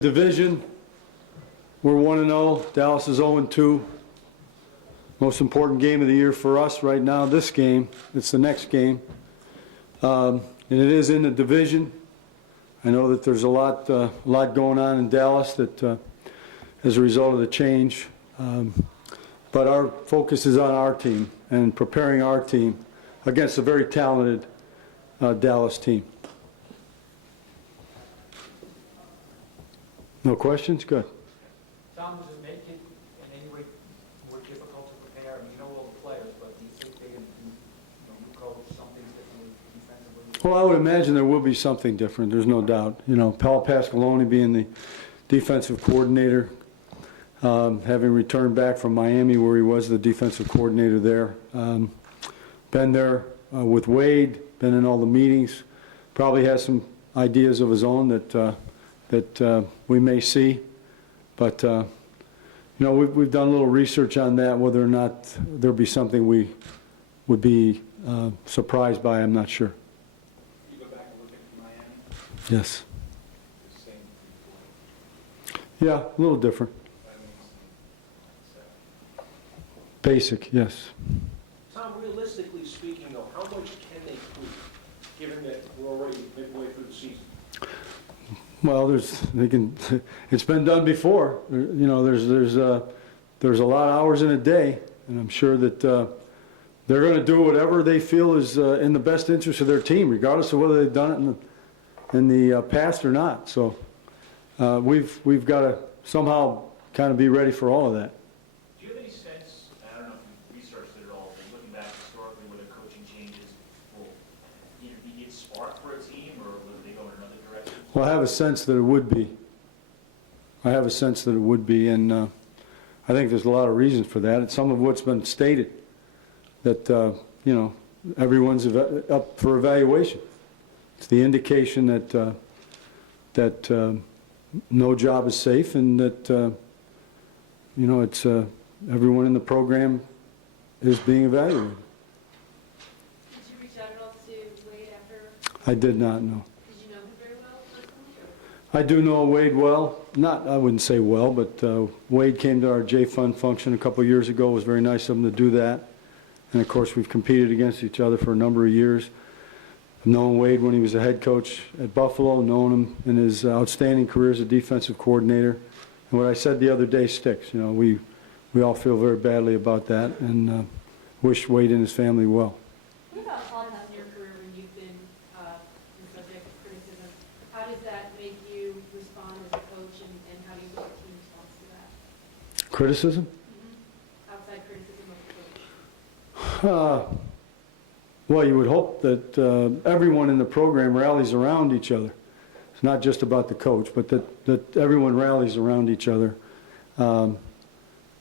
Division, we're 1-0. Dallas is 0-2. Most important game of the year for us right now, this game. It's the next game. And it is in the division. I know that there's a lot going on in Dallas that as a result of the change. But our focus is on our team and preparing our team against a very talented Dallas team. No questions? Good. Tom, does it make it in any way more difficult to prepare? I mean, you know all the players, but do you think they can, you coach some things differently defensively? Well, I would imagine there will be something different. There's no doubt. You know, Paul Pasqualoni being the defensive coordinator, having returned back from Miami where he was the defensive coordinator there. Been there with Wade, been in all the meetings, probably has some ideas of his own that we may see, but you know, we've done a little research on that. Whether or not there'll be something we would be surprised by, I'm not sure. You go back and look at Miami? Yes. The same. Yeah, a little different. Basic, yes. Tom, realistically speaking, though, how much can they tweak, given that we're already midway through the season? Well, it's been done before. You know, there's a lot of hours in a day, and I'm sure that they're going to do whatever they feel is in the best interest of their team, regardless of whether they've done it in the past or not. So we've got to somehow kind of be ready for all of that. Do you have any sense, I don't know if you've researched it at all, but looking back historically whether coaching changes will either be a spark for a team or whether they go in another direction? Well, I have a sense that it would be. I have a sense that it would be, and I think there's a lot of reasons for that. It's some of what's been stated, that, you know, everyone's up for evaluation. It's the indication that no job is safe, and that, you know, it's everyone in the program is being evaluated. Did you reach out at all to Wade after? I did not know. Did you know him very well personally? I do know Wade well. I wouldn't say well, but Wade came to our J-Fund function a couple of years ago. It was very nice of him to do that. And, of course, we've competed against each other for a number of years. I've known Wade when he was a head coach at Buffalo, known him in his outstanding career as a defensive coordinator. And what I said the other day sticks. You know, we all feel very badly about that and wish Wade and his family well. What about times in your career when you've been the subject of criticism? How does that make you respond as a coach, and how do you think the team responds to that? Criticism? Outside criticism of the coach? Well, you would hope that everyone in the program rallies around each other. It's not just about the coach, but that everyone rallies around each other and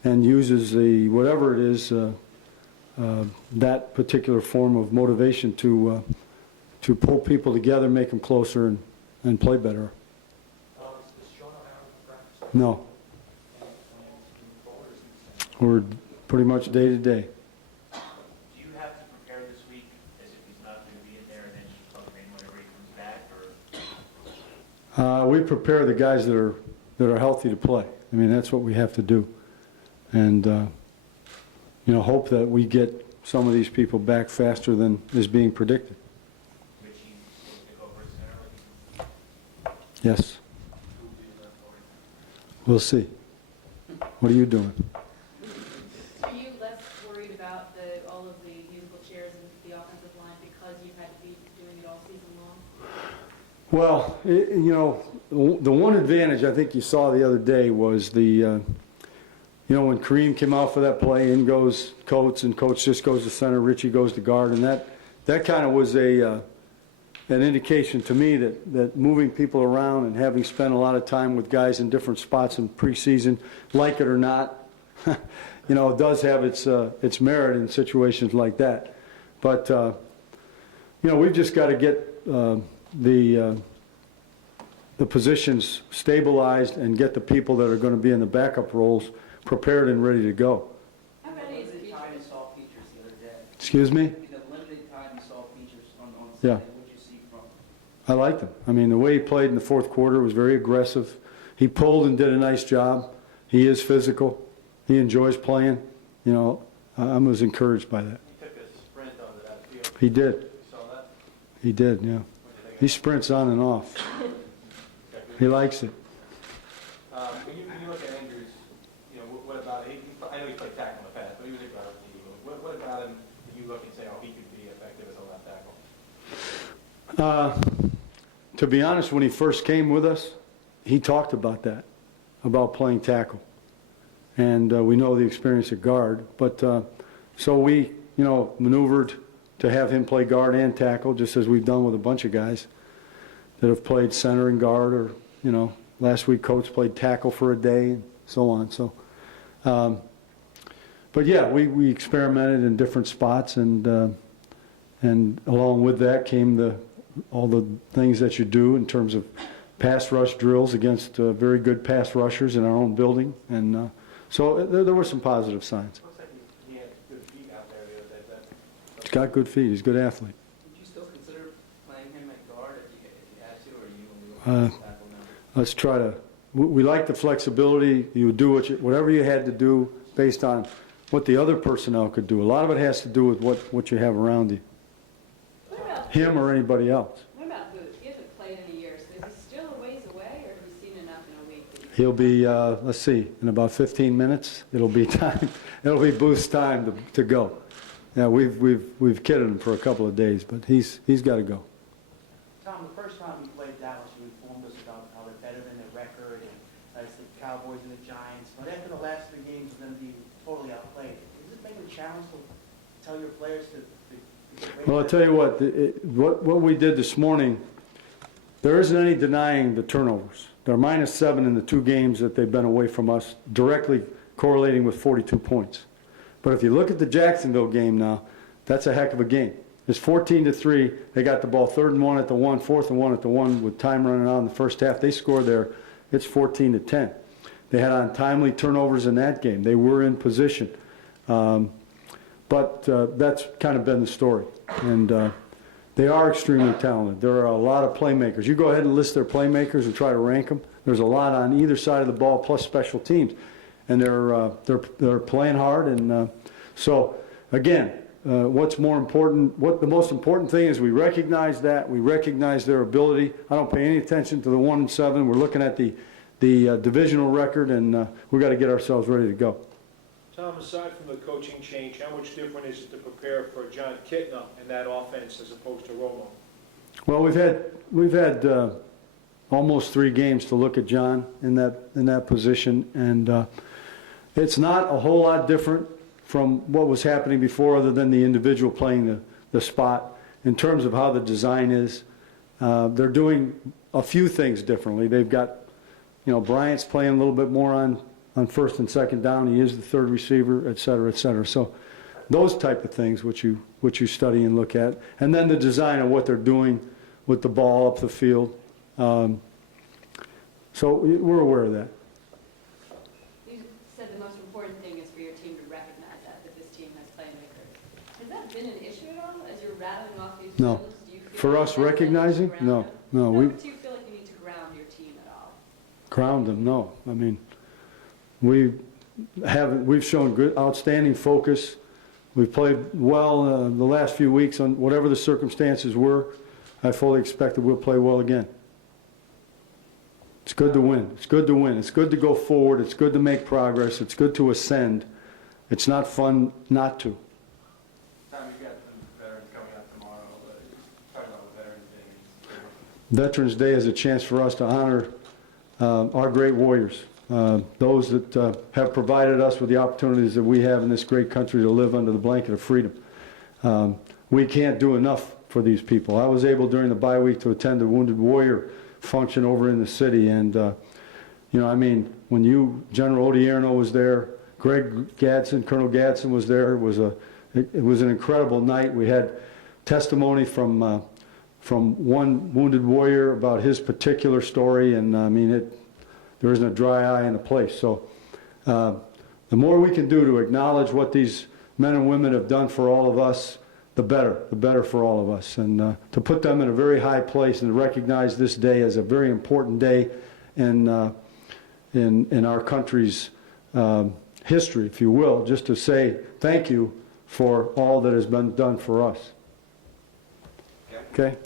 uses whatever it is, that particular form of motivation to pull people together, make them closer, and play better. Is Sean O'Hara practice? No, we're pretty much day to day. Do you have to prepare this week as if he's not going to be in there and then just plug him in whenever he comes back? Or? We prepare the guys that are healthy to play. I mean, that's what we have to do, and you know, hope that we get some of these people back faster than is being predicted. Which he's supposed to go for center? Yes. We'll see. What are you doing? Are you less worried about all of the musical chairs and the offensive line because you've had to be doing it all season long? Well, you know, the one advantage I think you saw the other day was you know, when Kareem came out for that play, in goes Coates, and Coates just goes to center, Richie goes to guard, and that kind of was an indication to me that moving people around and having spent a lot of time with guys in different spots in preseason, like it or not, you know, it does have its merit in situations like that. But you know, we've just got to get the positions stabilized and get the people that are going to be in the backup roles prepared and ready to go. How ready is Limited he? time you saw features the other day. Excuse me? In the limited time you saw features on Yeah. Sunday, what'd you see from him? I liked him. I mean, the way he played in the fourth quarter was very aggressive. he pulled and did a nice job. He is physical. He enjoys playing. You know, I was encouraged by that. He took a sprint onto that field. He did. You saw that? He did, yeah. What do you think? He sprints on and off. He likes it. When you look at Andrews, you know, what about him? I know he's played tackle in the past, but he was a guard for you. What about him that you look and say, oh, he could be effective as a left tackle? To be honest, when he first came with us, he talked about that, about playing tackle. And we know the experience at guard. But so we, you know, maneuvered to have him play guard and tackle, just as we've done with a bunch of guys that have played center and guard, or, you know, last week Coach played tackle for a day and so on. So, but yeah, we experimented in different spots, and along with that came all the things that you do in terms of pass rush drills against very good pass rushers in our own building, and so there were some positive signs. Looks like he had good feet out there. He's got good feet. He's a good athlete. Would you still consider playing him at guard if you had to, or are you only looking at tackle now? Let's try to. We like the flexibility. You would do whatever you had to do based on what the other personnel could do. A lot of it has to do with what you have around you, What about him or anybody else. What about Booth? He hasn't played in a year, so is he still a ways away, or have you seen enough in a week? He'll be, let's see, in about 15 minutes, it'll be time. It'll be Booth's time to go. Yeah, we've kidded him for a couple of days, but he's got to go. Tom, the first time we played Dallas, you informed us about how they're better than their record, and it's the Cowboys and the Giants. But after the last 3 games, they're going to be totally outplayed. Does it make a challenge to tell your players to Well, I'll tell you what we did this morning, there isn't any denying the turnovers. They're -7 in the 2 games that they've been away from us, directly correlating with 42 points. But if you look at the Jacksonville game now, that's a heck of a game. It's 14-3. They got the ball 3rd and 1 at the 1, 4th and 1 at the 1 with time running out in the first half. They scored there. It's 14-10. They had untimely turnovers in that game. They were in position. But that's kind of been the story. And they are extremely talented. There are a lot of playmakers. You go ahead and list their playmakers and try to rank them. There's a lot on either side of the ball, plus special teams. And they're playing hard. And so, again, what's more important? What the most important thing is, we recognize that. We recognize their ability. I don't pay any attention to the 1-7. We're looking at the divisional record, and we've got to get ourselves ready to go. Tom, aside from the coaching change, how much different is it to prepare for John Kitna and that offense as opposed to Romo? Well, we've had almost 3 games to look at John in that position, and it's not a whole lot different from what was happening before, other than the individual playing the spot. In terms of how the design is, they're doing a few things differently. They've got, you know, Bryant's playing a little bit more on 1st and 2nd down. He is the 3rd receiver, et cetera, et cetera. So those type of things which you study and look at, and then the design of what they're doing with the ball up the field. So we're aware of that. You said the most important thing is for your team to recognize that this team has playmakers. Has that been an issue at all as you're rattling off these No. drills? Do you feel For like us that's recognizing? something to No, ground no. them? We But do you feel like you need to ground your team at all? ground them. No, I mean, we've shown good, outstanding focus. We've played well the last few weeks on whatever the circumstances were. I fully expect that we'll play well again. It's good to win. It's good to win. It's good to go forward. It's good to make progress. It's good to ascend. It's not fun not to. Tom, you've got some veterans coming up tomorrow, but talking about Veterans Day. Veterans Day is a chance for us to honor our great warriors, those that have provided us with the opportunities that we have in this great country to live under the blanket of freedom. We can't do enough for these people. I was able during the bye week to attend the Wounded Warrior function over in the city, and you know, I mean, when General Odierno was there, Greg Gadsden, Colonel Gadsden was there. It was an incredible night. We had testimony from one wounded warrior about his particular story, and I mean, there isn't a dry eye in the place. So the more we can do to acknowledge what these men and women have done for all of us, the better for all of us. And to put them in a very high place and to recognize this day as a very important day, and in our country's history, if you will, just to say thank you for all that has been done for us. Okay?